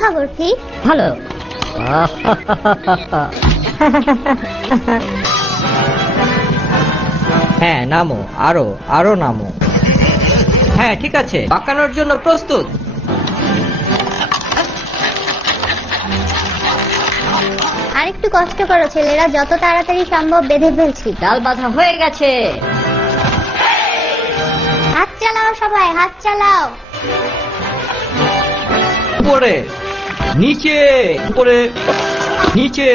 খবর ঠিক? ভালো। হ্যাঁ, নামো, আরো আরো নামো। হ্যাঁ, ঠিক আছে, পাকানোর জন্য প্রস্তুত। আরেকটু কষ্ট করো ছেলেরা, যত তাড়াতাড়ি সম্ভব বেঁধে ফেলছি। ডাল বাঁধা হয়ে গেছে। হাত চালাও সবাই, হাত চালাও। উপরে, নিচে, উপরে, নিচে।